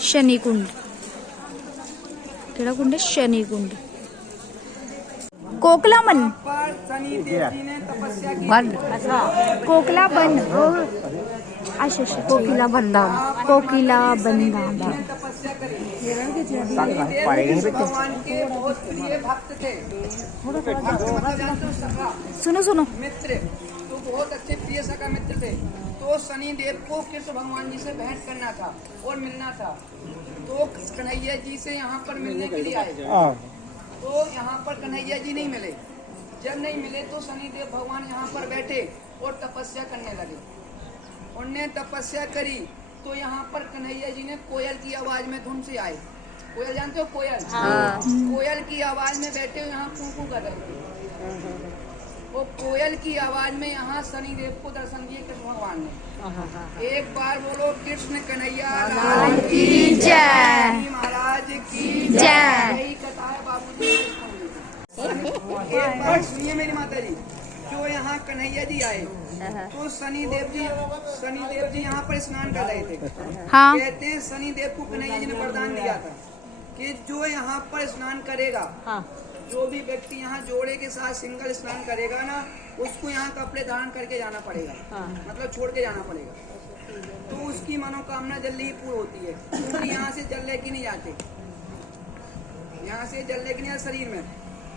शनिकुंड केड़ा कुंड है? शनिकुंड। कोकला मन कोकला बन अच्छा अच्छा कोकिला बंदा कोकिला बंदा सुनो सुनो मित्र तो बहुत अच्छे प्रिय सखा मित्र थे। तो शनि देव को कृष्ण भगवान जी से भेंट करना था और मिलना था। तो कन्हैया जी से यहाँ पर मिलने के लिए आए। तो यहाँ पर कन्हैया जी नहीं मिले। जब नहीं मिले तो शनि देव भगवान यहाँ पर बैठे और तपस्या करने लगे। उनने तपस्या करी तो यहाँ पर कन्हैया जी ने कोयल की आवाज में धुन से आए। कोयल जानते हो? कोयल कोयल की आवाज में बैठे यहाँ कूकू कर रहे थे। वो कोयल की आवाज में यहाँ शनि देव को दर्शन दिए कृष्ण भगवान ने। एक बार बोलो कृष्ण कन्हैया लाल की जय, महाराज की जय। यही कथा है बाबू जी। एक बार सुनिए मेरी माता जी, जो यहाँ कन्हैया जी आए तो शनि देव जी यहाँ पर स्नान कर रहे थे। हाँ। कहते हैं शनि देव को कन्हैया जी ने वरदान दिया था कि जो यहाँ पर स्नान करेगा, जो भी व्यक्ति यहाँ जोड़े के साथ सिंगल स्नान करेगा ना, उसको यहाँ कपड़े धारण करके जाना पड़ेगा। मतलब छोड़ के जाना पड़ेगा। तो उसकी मनोकामना जल्दी ही पूर्ण होती है। क्योंकि यहाँ से जल लेके नहीं जाते, यहाँ से जल लेके नहीं शरीर में,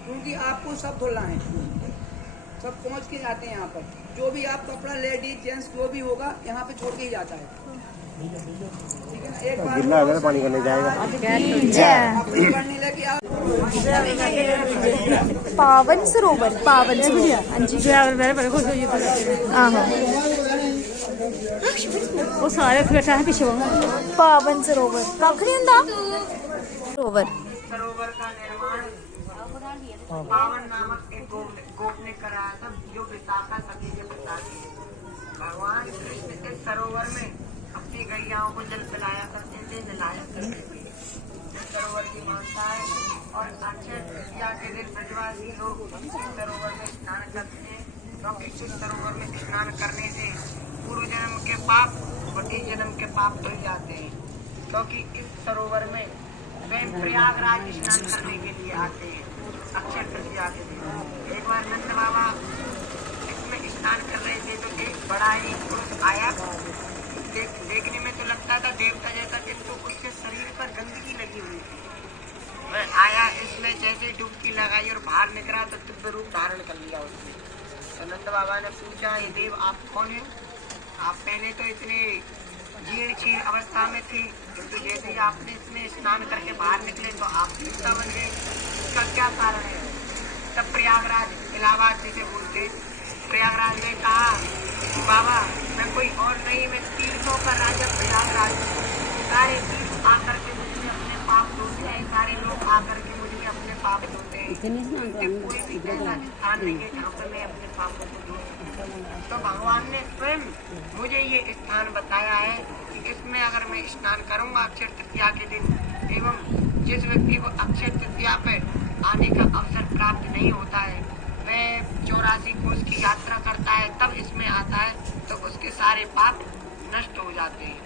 क्योंकि आपको सब धुलना है। सब पहुँच के जाते हैं यहाँ पर। जो भी आप कपड़ा लेडीज जेंट्स जो भी होगा यहाँ पे छोड़ के ही जाता है। ठीक है ना? एक बार पानी करने जाएगा। पावन सरोवर पावन वो सारे बैठा है पीछे पावन सरोवर कख नहीं हुंदा सरोवर। सरोवर का निर्माण पावन नामक एक गोप ने कराया था, जो विशाखा सती के पिता थे। भगवान कृष्ण इस सरोवर में अपनी गैयाओं को जल पिलाया करते थे, नहलाया करते थे। इस सरोवर की मान्यता है और अक्षय तृतीया के दिन ब्रजवासी लोग इस सरोवर में स्नान करते हैं, क्योंकि इस सरोवर में स्नान करने से पूर्व जन्म के पाप और इस जन्म के पाप धुल जाते हैं। क्योंकि इस सरोवर में स्वयं प्रयागराज स्नान करने के लिए आते हैं अक्षय तृतीया के दिन। एक बार नंद बाबा इसमें स्नान कर रहे थे तो एक बड़ा ही पुरुष आया। देखने में तो लगता था देवता जैसा, किंतु उसके शरीर पर गंदगी लगी हुई थी। वह आया, इसमें जैसे डुबकी लगाई और बाहर निकला तो दिव्य रूप धारण कर लिया उसने। तो नंद बाबा ने पूछा, ये देव आप कौन है? आप पहले तो इतने जीर्ण क्षीण अवस्था में थे, किंतु जैसे ही आपने इसमें स्नान करके बाहर निकले तो आप देवता बन गए। इसका क्या कारण है? तब प्रयागराज इलाहाबाद से बोलते, प्रयागराज ने कहा, बाबा मैं कोई और नहीं, मैं तीर्थों का राजा प्रयागराज। सारे तीर्थ आकर के मुझे अपने पाप धोते हैं, सारे लोग आकर के मुझे अपने पाप धोते हैं। कोई भी ऐसा स्थान नहीं है जहाँ पर मैं अपने पापों को धो सकूं। तो भगवान ने स्वयं मुझे ये स्थान बताया है कि इसमें अगर मैं स्नान करूंगा अक्षय तृतीया के दिन, एवं जिस व्यक्ति को अक्षय तृतीया पर आने का अवसर प्राप्त नहीं होता है, वह 84 कोस की यात्रा करता है, तब इसमें आता है तो उसके सारे पाप नष्ट हो जाते हैं।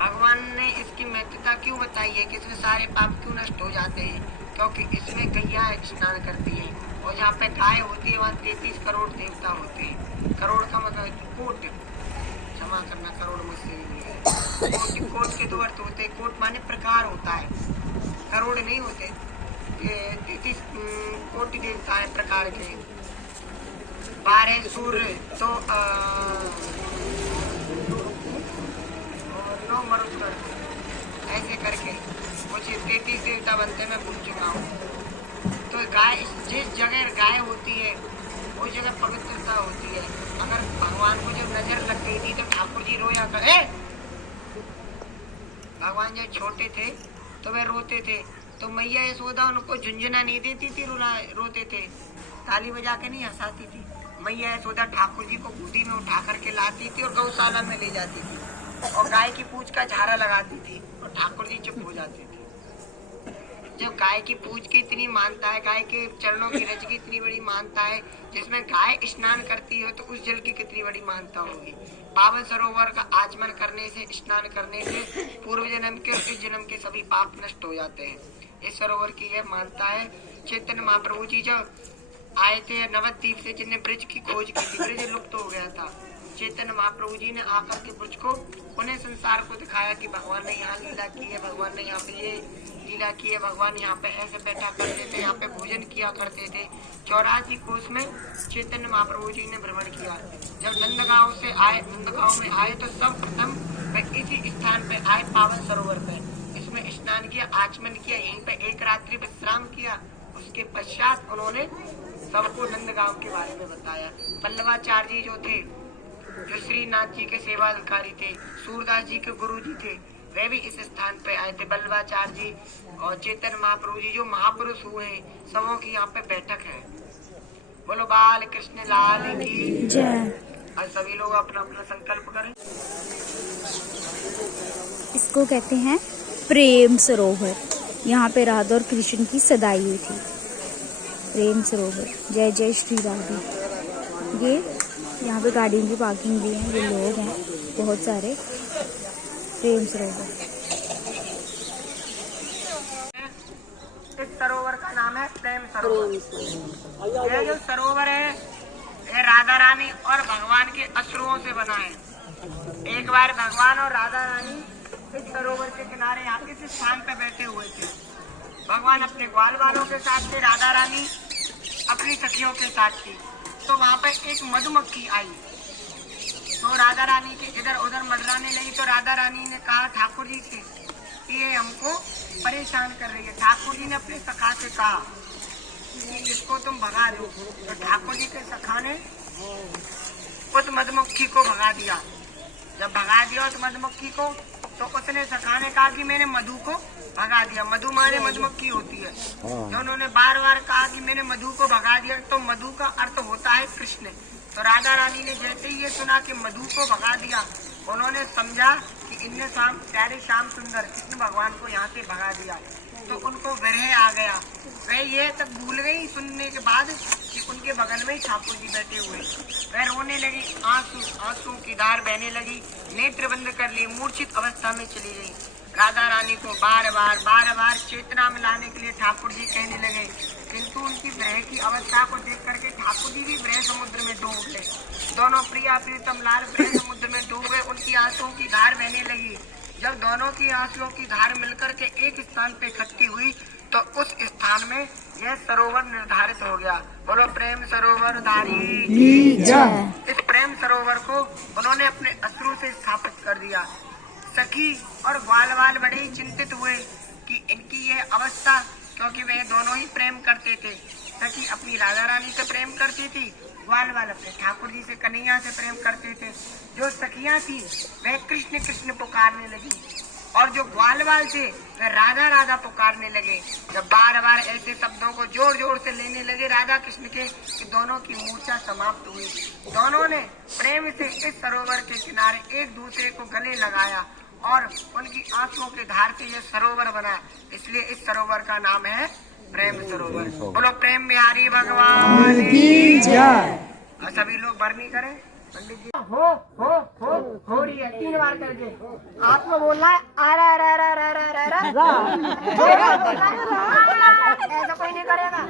भगवान ने इसकी महत्वता क्यों बताई है कि इसमें सारे पाप क्यों नष्ट हो जाते हैं? क्योंकि इसमें गैया स्नान करती है और जहाँ पे गाय होती है वहाँ 33 करोड़ देवता होते हैं। करोड़ का मतलब कोट, क्षमा करना, करोड़ मुझसे नहीं है। कोट के दो अर्थ होते हैं। कोट माने प्रकार होता है, करोड़ नहीं होते। 33 कोटि देवता है प्रकार के। 12 सूर्य तो 9 मरुत्तर, ऐसे करके मुझे 33 देवता बनते मैं भूल चुका हूँ। तो गाय, जिस जगह गाय होती है उस जगह पवित्रता होती है। अगर भगवान को जब नजर लग गई थी तो ठाकुर जी रोया करे। भगवान जब छोटे थे तो वे रोते थे, तो मैया यशोदा उनको झुंझुना नहीं देती थी, रोते थे, ताली बजा के नहीं हंसाती थी। मैया यशोदा ठाकुर जी को गोदी में उठा करके लाती थी और गौशाला में ले जाती थी और गाय की पूंछ का झारा लगाती थी और ठाकुर जी चुप हो जाते थे। जब गाय की पूज की इतनी मानता है, गाय के चरणों की रज की इतनी बड़ी मानता है, जिसमें गाय स्नान करती हो तो उस जल की कितनी बड़ी मानता होगी। पावन सरोवर का आचमन करने से, स्नान करने से पूर्व जन्म के और इस जन्म के सभी पाप नष्ट हो जाते हैं। इस सरोवर की यह मानता है। चैतन्य महाप्रभु जी जब आए थे नवद्वीप से, जिनने ब्रिज की खोज की थी, ब्रिज लुप्त हो गया था, चैतन्य महाप्रभु जी ने आकर के ब्रिज को उन्हें संसार को दिखाया कि भगवान ने यहाँ लीला की है, भगवान ने यहाँ पे ये लीला की है, भगवान यहाँ पे ऐसे बैठा करते थे, यहाँ पे भोजन किया करते थे। 84 कोस में चैतन्य महाप्रभु जी ने भ्रमण किया। जब नंदगांव में आए तो सब प्रथम इसी स्थान पे आए, पावन सरोवर पे। इसमें स्नान किया, आचमन किया, यहीं पे एक रात्रि विश्राम किया। उसके पश्चात उन्होंने सबको नंदगांव के बारे में बताया। पल्लवाचार्य जी जो थे, जो श्रीनाथ जी के सेवा अधिकारी थे, सूरदास जी के गुरु जी थे, वे भी इस स्थान पे आए थे। बल्लवाचार्य जी और चैतन्य महाप्रभु जी जो महापुरुष हुए, सबों की यहाँ पे बैठक है। बोलो बाल कृष्ण लाल की जय। और सभी लोग अपना अपना संकल्प करें। इसको कहते हैं प्रेम सरोवर। यहाँ पे राधा और कृष्ण की सदाई हुई थी। प्रेम सरोवर। जय जय श्री राधे। ये यहाँ पे गाड़ियों की पार्किंग भी है, ये लोग हैं बहुत सारे। प्रेम सरोवर। इस सरोवर का नाम है प्रेम सरोवर। यह जो सरोवर है, यह राधा रानी और भगवान के अश्रुओं से बना है। एक बार भगवान और राधा रानी इस सरोवर के किनारे यहाँ इस स्थान पे बैठे हुए थे। भगवान अपने ग्वाल वालों के साथ थे, राधा रानी अपनी सखियों के साथ थी। तो वहाँ पे एक मधुमक्खी आई, तो राधा रानी के इधर उधर मंडराने लगी। तो राधा रानी ने कहा ठाकुर जी से कि ये हमको परेशान कर रही है। ठाकुर जी ने अपने सखा से कहा कि इसको तुम भगा दो। तो ठाकुर जी के सखा ने उस मधुमक्खी को भगा दिया। जब भगा दिया उस मधुमक्खी को, तो उसने सखा ने कहा कि मैंने मधु को भगा दिया। मधु माने मधुमक्खी होती है। तो उन्होंने बार बार कहा कि मैंने मधु को भगा दिया, तो मधु का अर्थ होता है कृष्ण। तो राधा रानी ने जैसे ही ये सुना कि मधु को भगा दिया, उन्होंने समझा कि इनने प्यारे श्याम सुंदर कृष्ण भगवान को यहाँ से भगा दिया। तो उनको विरह आ गया। वे ये तक भूल गई सुनने के बाद कि उनके बगल में ही ठाकुर जी बैठे हुए। वे रोने लगी, आंसू की धार बहने लगी, नेत्र बंद कर लिए, मूर्छित अवस्था में चली गई। राधा रानी को बार बार चेतना में लाने के लिए ठाकुर जी कहने लगे, किंतु उनकी विरह की अवस्था को देख करके ठाकुर जी भी विरह समुद्र में डूब गए। दोनों प्रिया प्रीतम लाल विरह समुद्र में डूब गए। उनकी आंसुओं की धार बहने लगी। जब दोनों की आंसुओं की धार मिलकर के एक स्थान पे इकट्ठी हुई, तो उस स्थान में यह सरोवर निर्धारित हो गया। बोलो प्रेम सरोवर धारी की जय। इस प्रेम सरोवर को उन्होंने अपने अश्रु से स्थापित कर दिया। सखी और ग्वालवाल बड़े ही चिंतित हुए कि इनकी यह अवस्था, क्योंकि वे दोनों ही प्रेम करते थे। सखी अपनी राधा रानी से प्रेम करती थी, ग्वालवाल अपने ठाकुर जी से, कन्हैया से प्रेम करते थे। जो सखियां थी वह कृष्ण कृष्ण पुकारने लगी, और जो ग्वालवाल थे वह राधा राधा पुकारने लगे। जब बार बार ऐसे शब्दों को जोर जोर से लेने लगे राधा कृष्ण के, कि दोनों की मूर्छा समाप्त हुई। दोनों ने प्रेम से इस सरोवर के किनारे एक दूसरे को गले लगाया, और उनकी आंखों के धार से यह सरोवर बना। इसलिए इस सरोवर का नाम है प्रेम सरोवर। बोलो प्रेम बिहारी भगवान की जय। और सभी लोग बरनी करें। पंडित जी हो रही है 3 बार करके। आपको बोलना है ऐसा कोई नहीं करेगा।